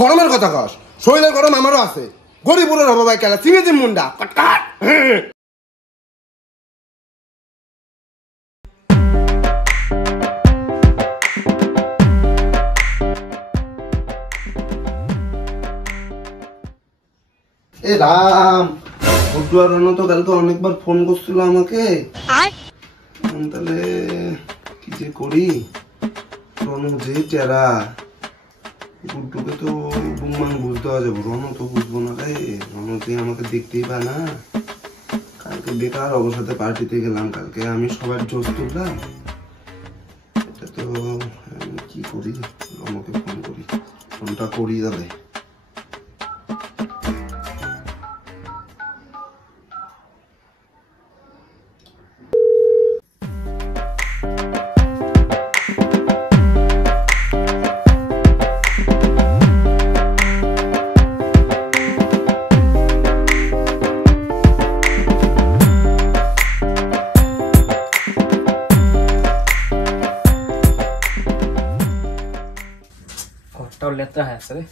গরমের কথা কস, শরীরের গরম আমারও আছে। গরিবুরের হবো ভাই খেলা চিনে দিন মুন্ডা কটকাট। এ রাম, গুড্ডু আর রণ তো কালকে অনেকবার ফোন করছিল আমাকে। তাহলে কি যে করি, রণ যে চেরা, গুড্ডুকে তো বুম্মান বুঝতে যাবো, রণ তো বুঝবো না রে। রণ যে আমাকে দেখতেই পায় না। কালকে বেকার অবসাথে পার্টিতে গেলাম, কালকে আমি সবার জোশ তুললাম। এটা তো আমি কি করি, রণকে ফোন করি, ফোনটা করি তাহলে। লেত্রা হয়ে আসছে রে,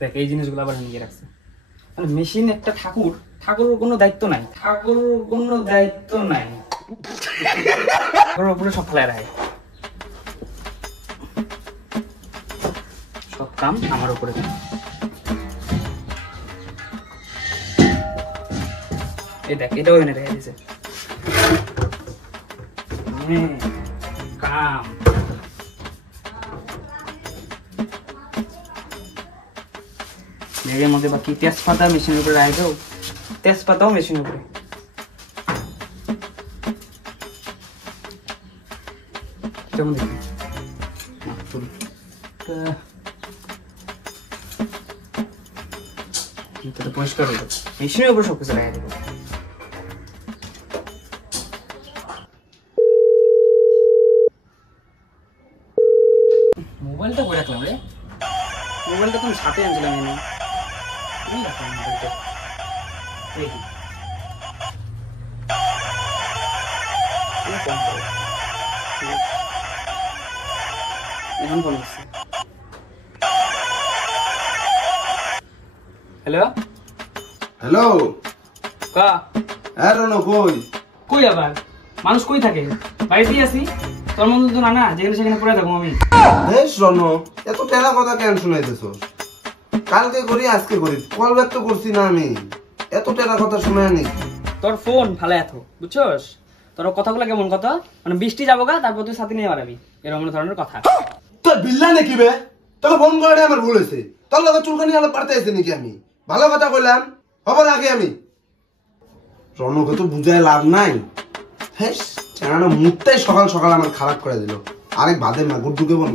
দেখ এই জিনিসগুলো আবার নিয়ে রাখছে। মানে মেশিন একটা ঠাকুর, ঠাকুরের কোনো দায়িত্ব নাই, ঠাকুরের কোনো দায়িত্ব নাই, ঠাকুরের উপরে সব ফেলায় রাখে, সব কাম আমার উপরে। এই দেখ এটাও এনে রেখে দিয়েছে কাম। এর মধ্যে বাকি তেজপাতা মেশিনের উপরে রাখে দাও, তেজপাতাও মেশিনের উপরে। কেমন দেখি পরিষ্কার হয়ে যাবে, মেশিনের উপরে সবকিছু রাখা দেবো। মোবাইলটা করে রাখলাম রে, মোবাইলটা তো সাথে আনছিলাম এনে। হ্যালো হ্যালো, কা হ্যাঁ রণ কই? কই আবার মানুষ কই থাকে? বাড়িতেই আছি। তোর মধ্যে তো না যেখানে সেখানে পড়ে থাকবো আমি। বেশ রণ, এত টেরা কথা কেন শুনাইতেছ? কালকে করি আজকে করি, কল ব্যাক তো করছি না আমি, এত টেরা কথা শুনায় নি। তোর ফোন ফালে এত বুঝছস, তোর কথাগুলো কেমন কথা, মানে বৃষ্টি যাবো গা তারপর তুই সাথে নিয়ে মারাবি, এরকম ধরনের কথা। তোর বিল্লা নাকি বে? তোকে ফোন করে আমার ভুল হয়েছে, তোর লোক চুলকানি আলো পারতে এসে নাকি? আমি ভালো কথা কইলাম, খবর আগে আমি। রণকে তো বুঝায় লাভ নাই। হ্যাঁ, চেনানো মুখটাই সকাল সকাল আমার খারাপ করে দিল। আরেক বাদে না, গুড্ডুকে বল।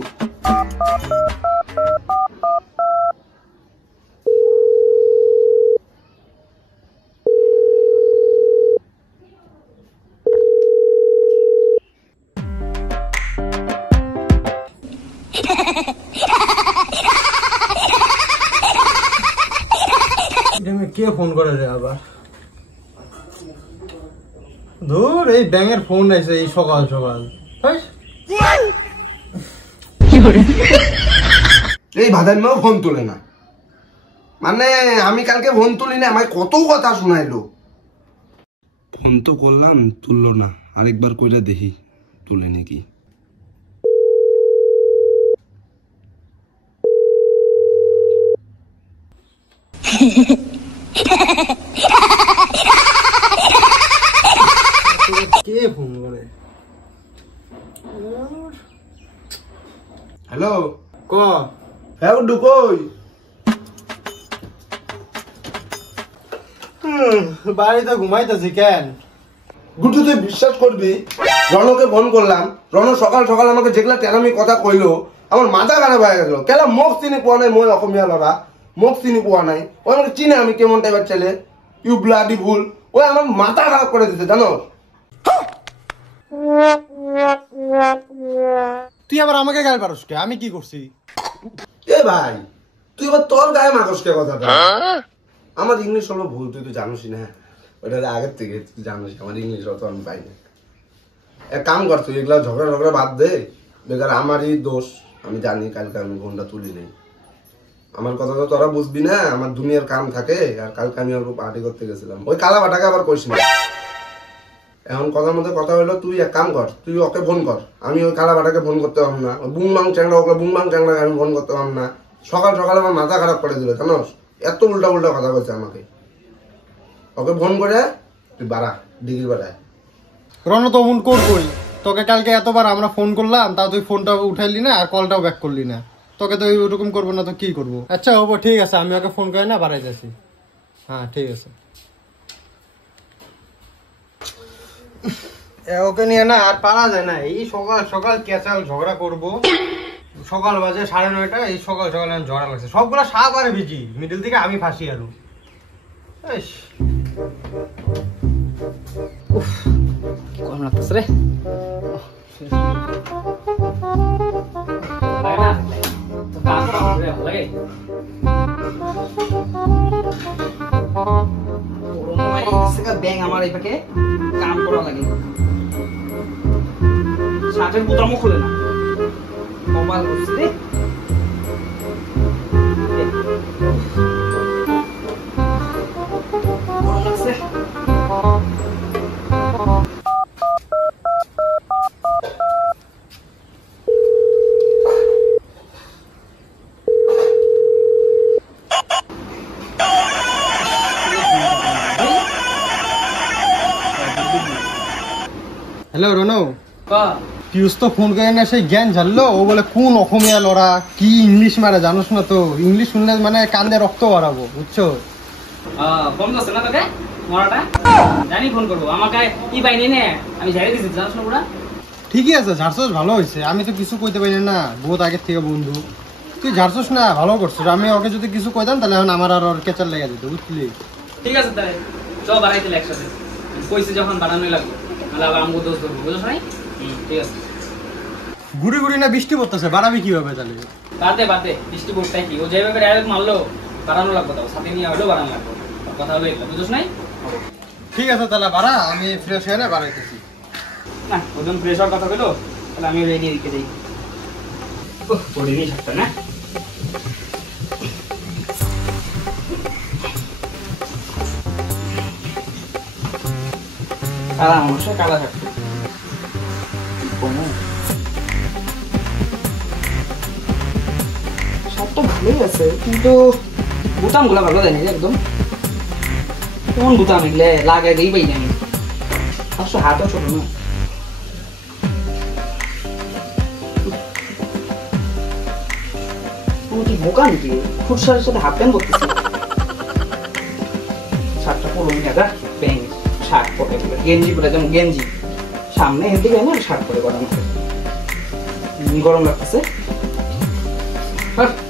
কে ফোন করে রে আবার? ধুর, এই ব্যাঙের ফোন আইছে এই সকাল সকাল। এই ভাদাইমাও ফোন তোলে না, মানে আমি কালকে ফোন তুলি না, আমায় কত কথা শুনাইলো। ফোন তো করলাম, তুললো না। আরেকবার কইরা দেখি তুলে নাকি। কে ফোন করে? হ্যালো, ক হ্যাঁ গুড্ডু কই? বাড়িতে ঘুমাইতেছি। কেন গুড্ডু তুই বিশ্বাস করবি, রণকে ফোন করলাম, রণ সকাল সকাল আমাকে যেগুলা টেরামি কথা কইলো, আমার মাথা খারাপ হয়ে গেল। কেলা মুখ চিনি পোয়া নাই, মই অসমীয়া লড়া, মুখ চিনি পোয়া নাই। ও আমাকে চিনে আমি কেমন টাইপের ছেলে, ইউ ব্লাডি ভুল। ও আমার মাথা খারাপ করে দিতে জানো। তুই আবার আমাকে গায়ে পারস কে? আমি কি করছি? এ ভাই, তুই এবার তোর গায়ে মাখস কে কথাটা? আমার ইংলিশ হলো ভুল, তুই তো জানোস না। ওটা আগের থেকে তুই জানোস আমার ইংলিশ অত আমি পাই না। এক কাম কর, তুই এগুলা ঝগড়া ঝগড়া বাদ দে, বেকার আমারই দোষ। আমি জানি কালকে আমি ফোনটা তুলি নেই, আমার কথা তো তোরা বুঝবি না, আমার দুনিয়ার কাম থাকে। আর কালকে আমি অল্প পার্টি করতে গেছিলাম, ওই কালা বাটাকে আবার কইস না। এখন কথার মধ্যে কথা হইলো, তুই এক কাম কর, তুই ওকে ফোন কর। আমি ওই কালা বাটাকে ফোন করতে পারব না, ওই বুংবাং চ্যাংড়া ওকে বুংবাং চ্যাংড়াকে আমি ফোন করতে পারব না। সকাল সকালে আমার মাথা খারাপ করে দিল, জানোস? এত উল্টা উল্টা কথা বলছে আমাকে। ওকে ফোন করে তুই বাড়া, ডিগ্রি বাড়ায়। রণ তো ফোন করবই, তোকে কালকে এতবার আমরা ফোন করলাম, তা তুই ফোনটা উঠাইলি না আর কলটাও ব্যাক করলি না। তোকে তো ওরকম করবো না তো কি করবো? আচ্ছা হবো, ঠিক আছে, আমি ওকে ফোন করে না বাড়াইতেছি। হ্যাঁ ঠিক আছে। ওকে নিয়ে না আর পারা যায় না, এই সকাল সকাল কেঁচাল ঝগড়া করবো। সকাল বাজে 9:30, এই সকাল সকাল ঝগড়া লাগছে। সবগুলা সাপ আর ভিজি, মিডিল থেকে আমি ফাঁসি আলু। গরম লাগতেছে রে। ব্যাং আমার এই পাকে কাম করা লাগে, শার্টের বোতামও খুলে না। মোবাইল করছি রে। গরম লাগছে। হ্যালো রনু, পিউষ তো ফোন করে না সেই জ্ঞান ঝাড়লো। ও বলে কোন অসমীয়া লড়া কি ইংলিশ মারে জানোস না তো? ইংলিশ শুনলে মানে কান্দে রক্ত বাড়াবো, বুঝছো? ফোন করছে না তোকে মরাটা? জানি ফোন করবো, আমাকে কি পাইনি নে আমি ঝাড়ে দিছি, জানোস না পুরা। ঠিকই আছে, ঝাড়ছস ভালো হয়েছে। আমি তো কিছু কইতে পারি না, বহুত আগের থেকে বন্ধু। তুই ঝাড়ছস না, ভালো করছিস। আমি ওকে যদি কিছু কইতাম তাহলে এখন আমার আর ওর কেচার লেগে যেত, বুঝলি? ঠিক আছে তাহলে চ বাড়াইতে একসাথে। কইছে যখন বাড়ানোই লাগবে, তাহলে আবার আমগো দোষ ধরবো, বুঝছ নাই? ঠিক আছে। ঘুরি ঘুরি না বৃষ্টি পড়তেছে, বাড়াবি কিভাবে তাহলে? বাদে বৃষ্টি পড়তে কি, ও যেভাবে ডাইরেক্ট মারলো বাড়ানো লাগবে, তাও সাথে নিয়ে হলেও বাড়ানো লাগবে। কথা হলো এটা, বুঝছ নাই? ঠিক আছে তাহলে বাড়া, আমি ফ্রেশ হয়ে না বাড়াইতেছি। না ওজন ফ্রেশ হওয়ার কথা বলো, তাহলে আমি রেডি রেখে দিই। পড়িনি সাতটা না। কালা মানুষ কালা থাকতো সবটা ভালোই আছে, কিন্তু বুতাম গুলা ভালো দেয়নি একদম। কোন বুতাম এগুলো লাগাই দিই পাই না আমি, আসলে হাতও ছোট না। বোকা নাকি ফুটসারের সাথে হাফ প্যান্ট করতেছি। শার্টটা পরো দাদা, প্যান্ট শার্ট পরে গেঞ্জি পরে, যেমন গেঞ্জি সামনে হেঁটে গেলে শার্ট পরে গরম গরম লাগতেছে।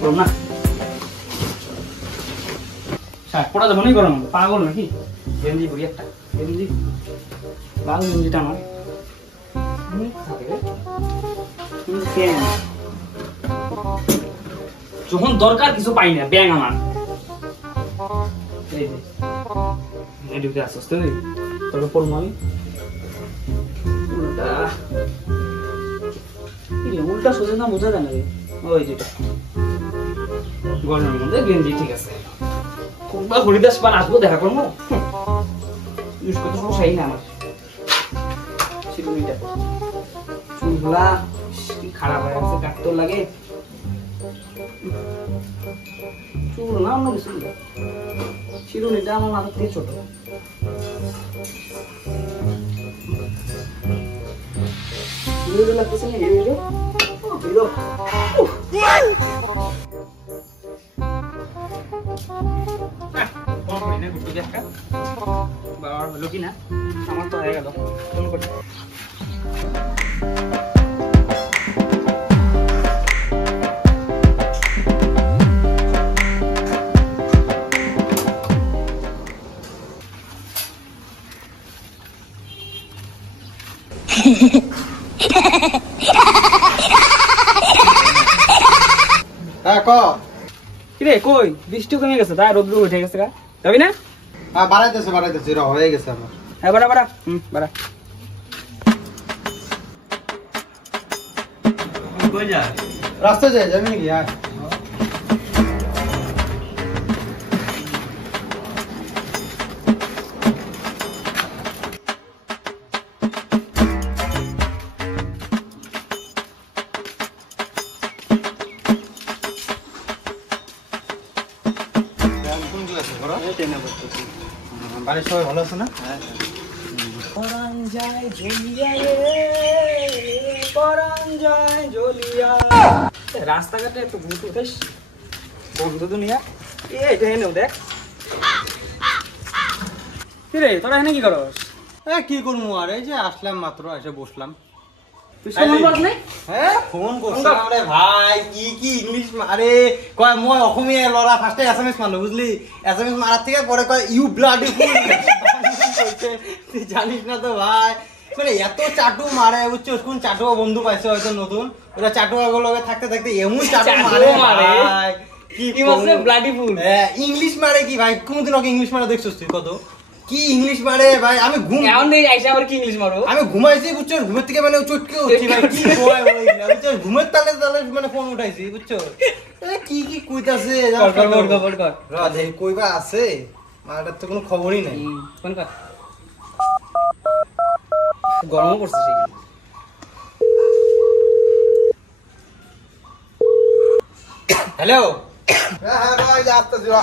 গরম না, শার্ট পরা যাবো না, গরম হবে। পাগল নাকি? গেঞ্জি পরি একটা, গেঞ্জি লাল গেঞ্জিটা আমার যখন দরকার কিছু পাই না, ব্যাং আমার তবে পড়বো আমি উল্টা সোজা না বোঝা যায় না রে। ওই যেটা গরমের মধ্যে গেঞ্জি ঠিক আছে। কোনটা হরিদাস পান আসবো দেখা করবো, ইউজ করতে সমস্যাই না আমার। চিরুনিটা চুলগুলা কি খারাপ হয়ে আছে, কাটতে লাগে। চুল না অন্য কিছু, চিরুনিটা আমার মাথার থেকে ছোট। লাগতেছে না হিরো হিরো। হলো কি না আমার তো হয়ে গেল। হ্যাঁ ক কিরে কই বৃষ্টি কমে গেছে, তাই রোদ্র উঠে গেছে গা, যাবি না? হ্যাঁ বাড়াইতেছে বাড়াইতেছে, হয়ে গেছে আমার। হ্যাঁ বাড়া বাড়া বাড়া। রাস্তা যাই যাবি নাকি? পড়ো? ট্রেনে পড়তেছি। বাড়ির সবাই ভালো আছে না? হ্যাঁ পরাণ যায় ঝুলিয়া রে, পরাণ যায় ঝুলিয়া। রাস্তাঘাটে একটু ভূত উঠেস বন্ধ দুনিয়া। এটা এনেও দেখ। কি রে তোরা এনে কি করস? কি করবো আর, এই যে আসলাম মাত্র, এসে বসলাম। তুই ফোন করস নাই? হ্যাঁ ফোন করছিলাম রে ভাই। কি ইংলিশ আরে কয় মই অসমীয়া লড়া ফার্স্টে এসএমএস মারলো বুঝলি, এসএমএস মারার থেকে পরে কয় ইউ ব্লাডি ফুল। তুই জানিস না তো ভাই, মানে এত চাটু মারে বুঝছো, কোন চাটুয়া বন্ধু পাইছে হয়তো নতুন, ওরা চাটুয়া গুলো থাকতে থাকতে এমন চাটু মারে ভাই কি মাসে ব্লাডি ফুল। হ্যাঁ ইংলিশ মারে কি ভাই, কোনদিন ওকে ইংলিশ মারা দেখছিস তুই? কত কি ইংলিশ মারে ভাই, আমি এমন নেই আইসা আবার কি ইংলিশ মারো? আমি ঘুমাইছি বুঝছো, ঘুমের থেকে মানে চটকে উঠছি ভাই, কি কয় ওইগুলা বুঝছো, ঘুমের তালে তালে মানে ফোন উঠাইছি বুঝছো। কি কইতাছে রাধে কইবা আছে, মাটার তো কোনো খবরই নাই। ফোন কর। গরম পড়ছে সেই। হ্যালো হ্যাঁ ভাই আসতেছি র।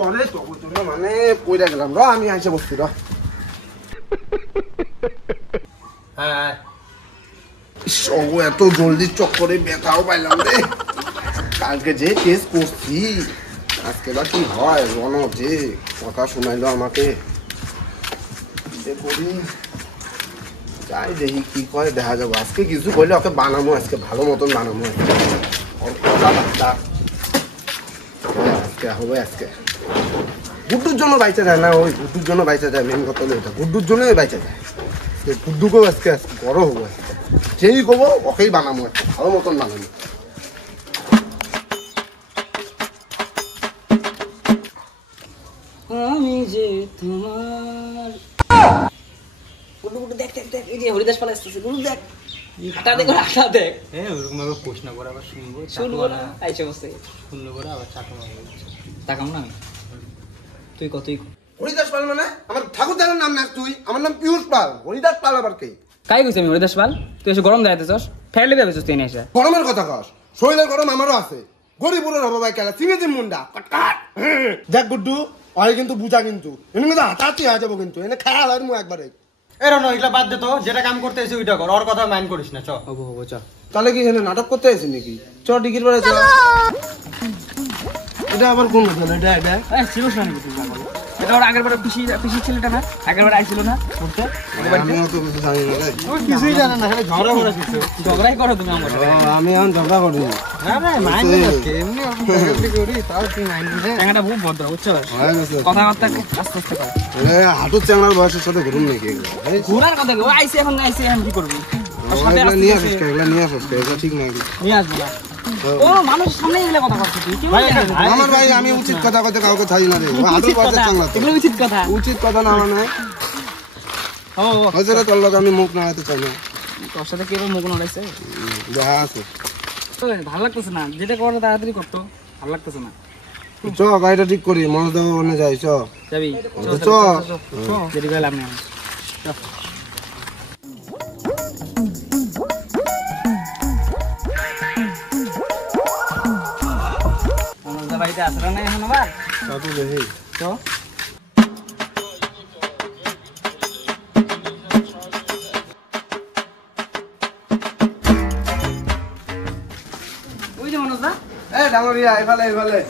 মানে তবু তুমি মানে কইরা গেলাম র, আমি আইসা বসছি র। হ্যাঁ সব এত জলদি চক্করে ব্যথাও পাইলাম রে। কালকে যে টেস্ট করছি, আজকে বা কি হয়, রণ যে কথা শোনাইলো আমাকে, যে করি যাই দেখি কি করে, দেখা যাবো। আজকে কিছু করলে ওকে বানাবো, আজকে ভালো মতন বানাবো। ওর কথাবার্তা আজকে হবে। আজকে গুড্ডুর জন্য বাইচা যায় না, ওই গুড্ডুর জন্য বাইচা যায়, মেন কথা হলো এটা, গুড্ডুর জন্যই বাইচা যায়। গুড্ডুকেও আজকে আজকে বড় হবো, যেই করবো ওকেই বানাবো, একটা ভালো মতন বানাবো। আমি যে তোমার গুড্ডু গুড্ডু দেখ দেখ দেখ, এই যে হরিদাস পালা আসতেছে। গুড্ডু দেখ, হাঁটা দেখ হাঁটা দেখ। হ্যাঁ ওরকম ভাবে প্রশ্ন করে আবার শুনবো, শুনবো না আইসা বসে শুনলো করে আবার চাটু মারবো। তাকাম না আমি। তুই কতই হরিদাস পাল মানে আমার ঠাকুরদারের নাম না, তুই আমার নাম পিয়ুষ পাল, হরিদাস পাল আবার কে? কাই কইছি আমি হরিদাস পাল? তুই এসে গরম দেখাইতেছস, ফেলে দেবেছিস তুই এসে। গরমের কথা কস, শরীরের গরম আমারও আছে, গরিবুরের হবে ভাই, খেলা চিনে দিন মুন্ডা কটকাট। দেখ গুড্ডু ওই কিন্তু বুঝা, কিন্তু এনে কিন্তু হাতাহাতি হয়ে যাবো, কিন্তু এনে খেয়াল হয় মু একবারে। এরকম এগুলা বাদ দে তো, যেটা কাম করতে এসে ওইটা কর, ওর কথা মাইন্ড করিস না। চ হবো হবো চ। তাহলে কি এখানে নাটক করতে আসি নাকি? চ ডিগির বাড়ি চ। এটা আবার কোন কথা? এটা এটা চিনিস না তুই পাগল? এটা ওর আগের বার পিসি ছেলেটা না, আগের বার আইছিল না ঘুরতে? আমিও তো কিছু জানি না রে। তুই কিছুই জানা না, খালি ঝগড়া করে কিছু। ঝগড়াই করো তুমি আমার সাথে। আমি এখন ঝগড়া করি না। না না মাইন্ড করতে এমনি অল্প ঝগড়া করি, তাও তুই মাইন্ড নে। টাকাটা খুব ভদ্র বুঝছো? হয়ে গেছে। কথাবার্তা আস্তে আস্তে কর। হাঁটুর চ্যাংড়ার বয়সের সাথে ঘুরুন নাকি এগুলো? ঘুরার কথা ও আইছে এখন কি করবি? ওর সাথে এগুলা আস্তে নিয়ে আস্তে আসিস কে? এগুলা নিয়ে আসিস কে? এগুলা ঠিক না এগুলো। নিয়ে আসবো না। ও মানুষের সামনে এগুলো কথা বলছিস তুই? কি ভাই, বলছিস? ভাই, আমার ভাই আমি উচিত কথা কইতে কাউকে থাকি না রে। হাঁটুর উচিত বয়সের কথা, চ্যাংড়া তো। এগুলো উচিত কথা। উচিত কথা না মানে ও হয়েছে রে, তোর লোক আমি মুখ নাড়াতে চাই না। তোর সাথে কেউ মুখ নড়াইছে? দেখা আছে। ভালো লাগতেছে না, যেটা করো তাড়াতাড়ি করতো, ভালো লাগতেছে না। চ গাড়িটা ঠিক করি, মনে দেবো মনে যাই। চ যাবি? চ। দেরি করে লাভ নেই। আমাদের বাড়িতে আসরা নাই এখন আবার? চাটু দেখি। চ। ওই যে মনোজ দা। এ ডাঙরিয়া এফালে এফালে।